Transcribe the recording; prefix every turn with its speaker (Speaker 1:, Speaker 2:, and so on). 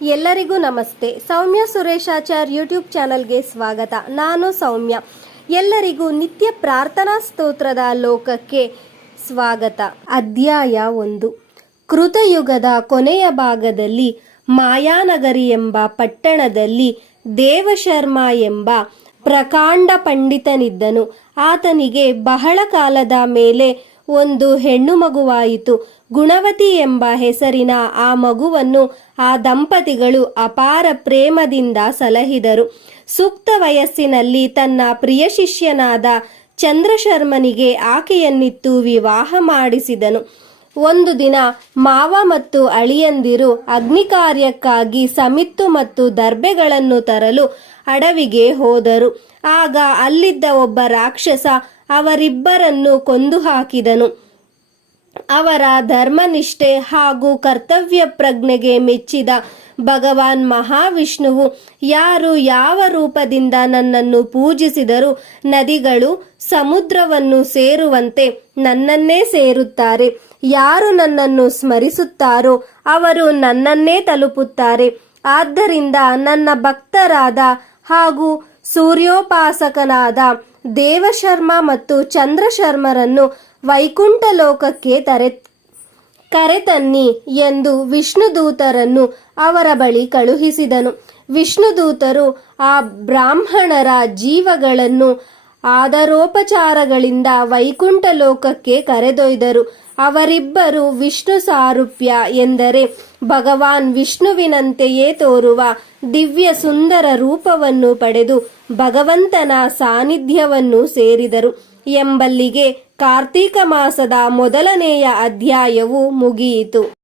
Speaker 1: ಎಲ್ಲರಿಗೂ ನಮಸ್ತೆ. ಸೌಮ್ಯ ಸುರೇಶಾಚಾರ್ ಯೂಟ್ಯೂಬ್ ಚಾನಲ್ಗೆ ಸ್ವಾಗತ. ನಾನು ಸೌಮ್ಯ. ಎಲ್ಲರಿಗೂ ನಿತ್ಯ ಪ್ರಾರ್ಥನಾ ಸ್ತೋತ್ರದ ಲೋಕಕ್ಕೆ ಸ್ವಾಗತ. ಅಧ್ಯಾಯ ಒಂದು. ಕೃತಯುಗದ ಕೊನೆಯ ಭಾಗದಲ್ಲಿ ಮಾಯಾನಗರಿ ಎಂಬ ಪಟ್ಟಣದಲ್ಲಿ ದೇವಶರ್ಮ ಎಂಬ ಪ್ರಕಾಂಡ ಪಂಡಿತನಿದ್ದನು. ಆತನಿಗೆ ಬಹಳ ಕಾಲದ ಮೇಲೆ ಒಂದು ಹೆಣ್ಣು ಮಗುವಾಯಿತು. ಗುಣವತಿ ಎಂಬ ಹೆಸರಿನ ಆ ಮಗುವನ್ನು ಆ ದಂಪತಿಗಳು ಅಪಾರ ಪ್ರೇಮದಿಂದ ಸಲಹಿದರು. ಸೂಕ್ತ ವಯಸ್ಸಿನಲ್ಲಿ ತನ್ನ ಪ್ರಿಯ ಶಿಷ್ಯನಾದ ಚಂದ್ರಶರ್ಮನಿಗೆ ಆಕೆಯನ್ನಿತ್ತು ವಿವಾಹ ಮಾಡಿಸಿದನು. ಒಂದು ದಿನ ಮಾವ ಮತ್ತು ಅಳಿಯಂದಿರು ಅಗ್ನಿ ಕಾರ್ಯಕ್ಕಾಗಿ ಸಮಿತ್ತು ಮತ್ತು ದರ್ಬೆಗಳನ್ನು ತರಲು ಅಡವಿಗೆ ಹೋದರು. ಆಗ ಅಲ್ಲಿದ್ದ ಒಬ್ಬ ರಾಕ್ಷಸ ಅವರಿಬ್ಬರನ್ನು ಕೊಂದು ಹಾಕಿದನು ಅವರ ಧರ್ಮನಿಷ್ಠೆ ಹಾಗೂ ಕರ್ತವ್ಯ ಪ್ರಜ್ಞೆಗೆ ಮೆಚ್ಚಿದ ಭಗವಾನ್ ಮಹಾವಿಷ್ಣುವು ಯಾರು ಯಾವ ರೂಪದಿಂದ ನನ್ನನ್ನು ಪೂಜಿಸಿದರೂ ನದಿಗಳು ಸಮುದ್ರವನ್ನು ಸೇರುವಂತೆ ನನ್ನನ್ನೇ ಸೇರುತ್ತಾರೆ. ಯಾರು ನನ್ನನ್ನು ಸ್ಮರಿಸುತ್ತಾರೋ ಅವರು ನನ್ನನ್ನೇ ತಲುಪುತ್ತಾರೆ. ಆದ್ದರಿಂದ ನನ್ನ ಭಕ್ತರಾದ ಹಾಗೂ ಸೂರ್ಯೋಪಾಸಕನಾದ ದೇವಶರ್ಮ ಮತ್ತು ಚಂದ್ರಶರ್ಮರನ್ನು ವೈಕುಂಠ ಲೋಕಕ್ಕೆ ತರೆ, ಕರೆತನ್ನಿ ಎಂದು ವಿಷ್ಣುದೂತರನ್ನು ಅವರ ಬಳಿ ಕಳುಹಿಸಿದನು. ವಿಷ್ಣುದೂತರು ಆ ಬ್ರಾಹ್ಮಣರ ಜೀವಗಳನ್ನು ಆದರೋಪಚಾರಗಳಿಂದ ವೈಕುಂಠ ಲೋಕಕ್ಕೆ ಕರೆದೊಯ್ದರು. ಅವರಿಬ್ಬರು ವಿಷ್ಣು ಸಾರೂಪ್ಯ ಎಂದರೆ ಭಗವಾನ್ ವಿಷ್ಣುವಿನಂತೆಯೇ ತೋರುವ ದಿವ್ಯ ಸುಂದರ ರೂಪವನ್ನು ಪಡೆದು ಭಗವಂತನ ಸಾನ್ನಿಧ್ಯವನ್ನು ಸೇರಿದರು. ಎಂಬಲ್ಲಿಗೆ ಕಾರ್ತೀಕ ಮಾಸದ ಮೊದಲನೆಯ ಅಧ್ಯಾಯವು ಮುಗಿಯಿತು.